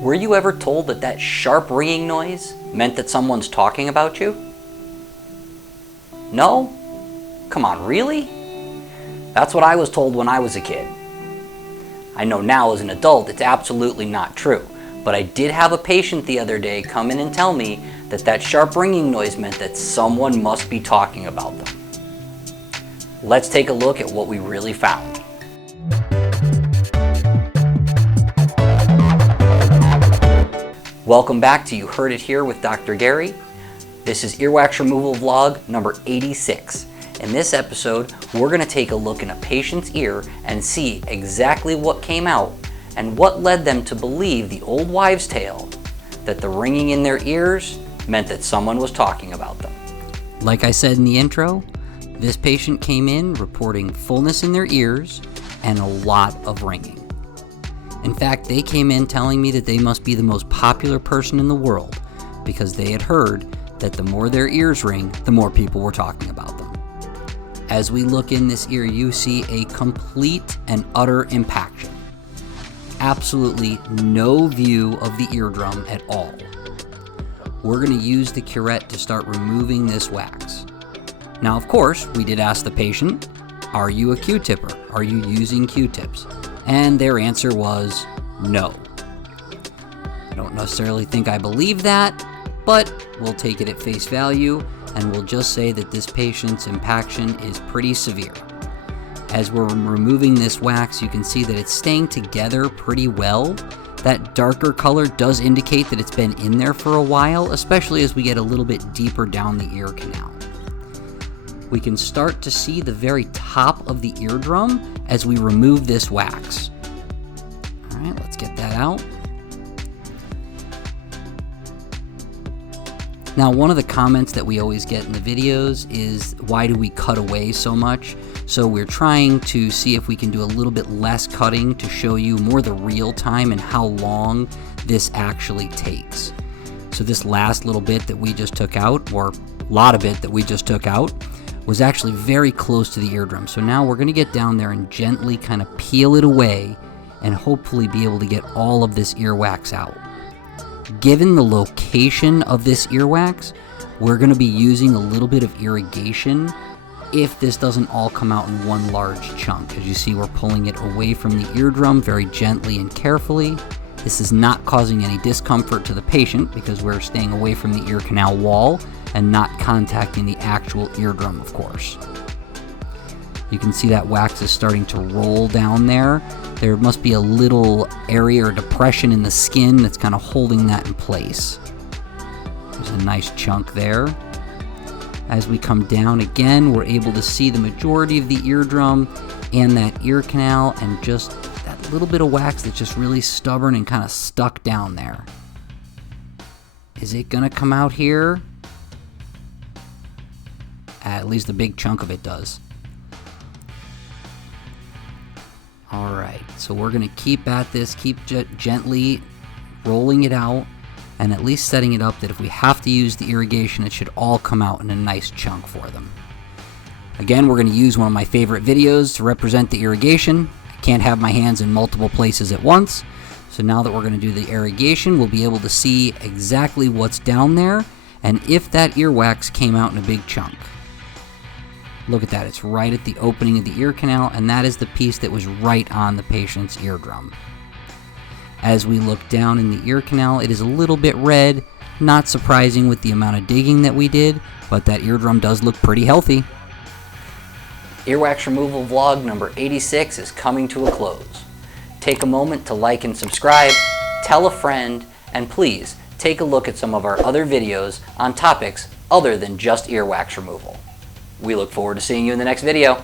Were you ever told that that sharp ringing noise meant that someone's talking about you? No? Come on, really? That's what I was told when I was a kid. I know now as an adult it's absolutely not true, but I did have a patient the other day come in and tell me that that sharp ringing noise meant that someone must be talking about them. Let's take a look at what we really found. Welcome back to You Heard It Here with Dr. Gary. This is earwax removal vlog number 86. In this episode, we're going to take a look in a patient's ear and see exactly what came out and what led them to believe the old wives' tale that the ringing in their ears meant that someone was talking about them. Like I said in the intro, this patient came in reporting fullness in their ears and a lot of ringing. In fact, they came in telling me that they must be the most popular person in the world because they had heard that the more their ears ring, the more people were talking about them. As we look in this ear, you see a complete and utter impaction. Absolutely no view of the eardrum at all. We're going to use the curette to start removing this wax. Now, of course, we did ask the patient, are you a Q-tipper? Are you using Q-tips? And their answer was no. I don't necessarily think I believe that, but we'll take it at face value and we'll just say that this patient's impaction is pretty severe. As we're removing this wax, you can see that it's staying together pretty well. That darker color does indicate that it's been in there for a while, especially as we get a little bit deeper down the ear canal. We can start to see the very top of the eardrum as we remove this wax. All right, let's get that out. Now, one of the comments that we always get in the videos is, why do we cut away so much? So we're trying to see if we can do a little bit less cutting to show you more the real time and how long this actually takes. So this last little bit that we just took out, or a lot of it that we just took out, was actually very close to the eardrum. So now we're going to get down there and gently kind of peel it away and hopefully be able to get all of this earwax out. Given the location of this earwax, we're going to be using a little bit of irrigation if this doesn't all come out in one large chunk. As you see, we're pulling it away from the eardrum very gently and carefully. This is not causing any discomfort to the patient because we're staying away from the ear canal wall and not contacting the actual eardrum, of course. You can see that wax is starting to roll down there. There must be a little area or depression in the skin that's kind of holding that in place. There's a nice chunk there. As we come down again, we're able to see the majority of the eardrum and that ear canal and just that little bit of wax that's just really stubborn and kind of stuck down there. Is it gonna come out here? At least a big chunk of it does. Alright, so we're going to keep at this, keep gently rolling it out, and at least setting it up that if we have to use the irrigation, it should all come out in a nice chunk for them. Again, we're going to use one of my favorite videos to represent the irrigation. I can't have my hands in multiple places at once, so now that we're going to do the irrigation, we'll be able to see exactly what's down there, and if that earwax came out in a big chunk. Look at that, it's right at the opening of the ear canal, and that is the piece that was right on the patient's eardrum. As we look down in the ear canal, it is a little bit red, not surprising with the amount of digging that we did, but that eardrum does look pretty healthy. Earwax removal vlog number 86 is coming to a close. Take a moment to like and subscribe, tell a friend, and please take a look at some of our other videos on topics other than just earwax removal. We look forward to seeing you in the next video.